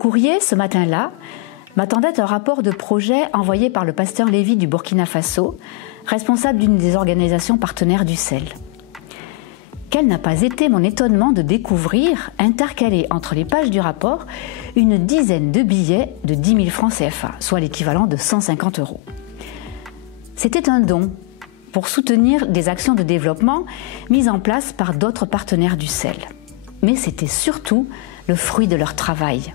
courrier, ce matin-là, m'attendait un rapport de projet envoyé par le pasteur Lévy du Burkina Faso, responsable d'une des organisations partenaires du CEL. Quel n'a pas été mon étonnement de découvrir, intercalé entre les pages du rapport, une dizaine de billets de 10 000 francs CFA, soit l'équivalent de 150 €. C'était un don pour soutenir des actions de développement mises en place par d'autres partenaires du CEL. Mais c'était surtout le fruit de leur travail.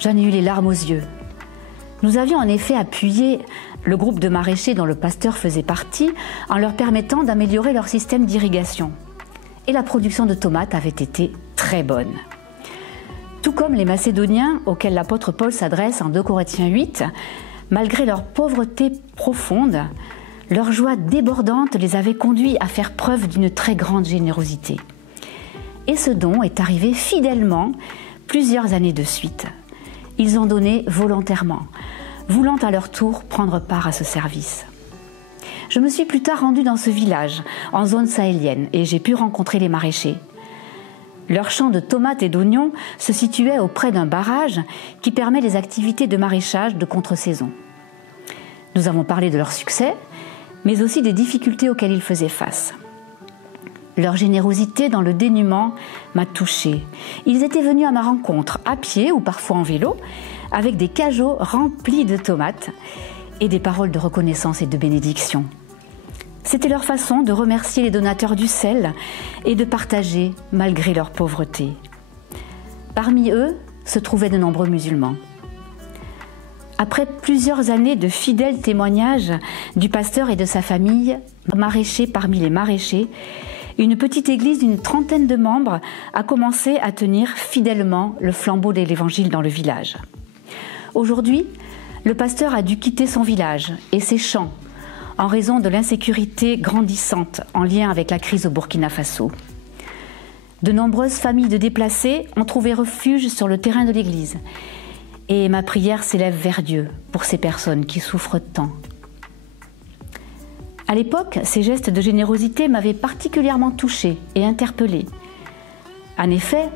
J'en ai eu les larmes aux yeux. Nous avions en effet appuyé le groupe de maraîchers dont le pasteur faisait partie en leur permettant d'améliorer leur système d'irrigation. Et la production de tomates avait été très bonne. Tout comme les Macédoniens auxquels l'apôtre Paul s'adresse en 2 Corinthiens 8, malgré leur pauvreté profonde, leur joie débordante les avait conduits à faire preuve d'une très grande générosité. Et ce don est arrivé fidèlement plusieurs années de suite. Ils ont donné volontairement, voulant à leur tour prendre part à ce service. Je me suis plus tard rendue dans ce village, en zone sahélienne, et j'ai pu rencontrer les maraîchers. Leur champ de tomates et d'oignons se situait auprès d'un barrage qui permet les activités de maraîchage de contre-saison. Nous avons parlé de leur succès, mais aussi des difficultés auxquelles ils faisaient face. Leur générosité dans le dénuement m'a touchée. Ils étaient venus à ma rencontre, à pied ou parfois en vélo, avec des cajots remplis de tomates et des paroles de reconnaissance et de bénédiction. C'était leur façon de remercier les donateurs du CEL et de partager malgré leur pauvreté. Parmi eux se trouvaient de nombreux musulmans. Après plusieurs années de fidèles témoignages du pasteur et de sa famille, maraîcher parmi les maraîchers, une petite église d'une 30aine de membres a commencé à tenir fidèlement le flambeau de l'évangile dans le village. Aujourd'hui, le pasteur a dû quitter son village et ses champs en raison de l'insécurité grandissante en lien avec la crise au Burkina Faso. De nombreuses familles de déplacés ont trouvé refuge sur le terrain de l'église. Et ma prière s'élève vers Dieu pour ces personnes qui souffrent tant. À l'époque, ces gestes de générosité m'avaient particulièrement touchée et interpellée. En effet,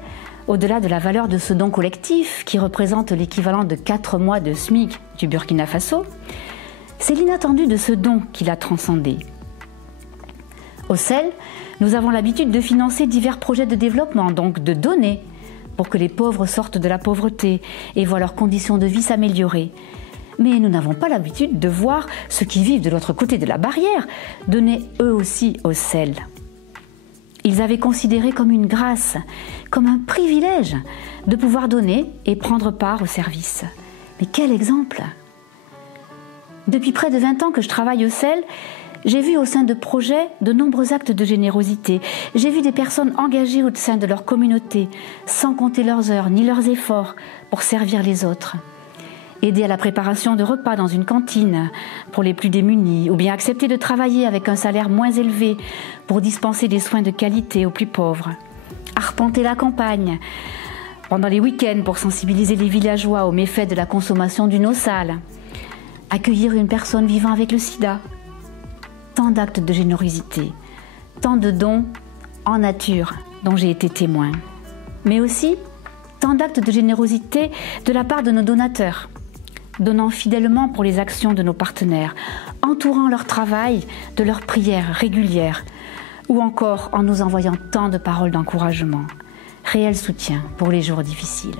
au-delà de la valeur de ce don collectif, qui représente l'équivalent de 4 mois de SMIC du Burkina Faso, c'est l'inattendu de ce don qui l'a transcendé. Au CEL, nous avons l'habitude de financer divers projets de développement, donc de donner, pour que les pauvres sortent de la pauvreté et voient leurs conditions de vie s'améliorer. Mais nous n'avons pas l'habitude de voir ceux qui vivent de l'autre côté de la barrière donner eux aussi au CEL. Ils avaient considéré comme une grâce, comme un privilège de pouvoir donner et prendre part au service. Mais quel exemple! Depuis près de 20 ans que je travaille au CEL, j'ai vu au sein de projets de nombreux actes de générosité. J'ai vu des personnes engagées au sein de leur communauté, sans compter leurs heures ni leurs efforts pour servir les autres. Aider à la préparation de repas dans une cantine pour les plus démunis, ou bien accepter de travailler avec un salaire moins élevé pour dispenser des soins de qualité aux plus pauvres. Arpenter la campagne pendant les week-ends pour sensibiliser les villageois aux méfaits de la consommation d'une eau sale. Accueillir une personne vivant avec le sida. Tant d'actes de générosité, tant de dons en nature dont j'ai été témoin. Mais aussi tant d'actes de générosité de la part de nos donateurs, donnant fidèlement pour les actions de nos partenaires, entourant leur travail de leurs prières régulières, ou encore en nous envoyant tant de paroles d'encouragement, réel soutien pour les jours difficiles.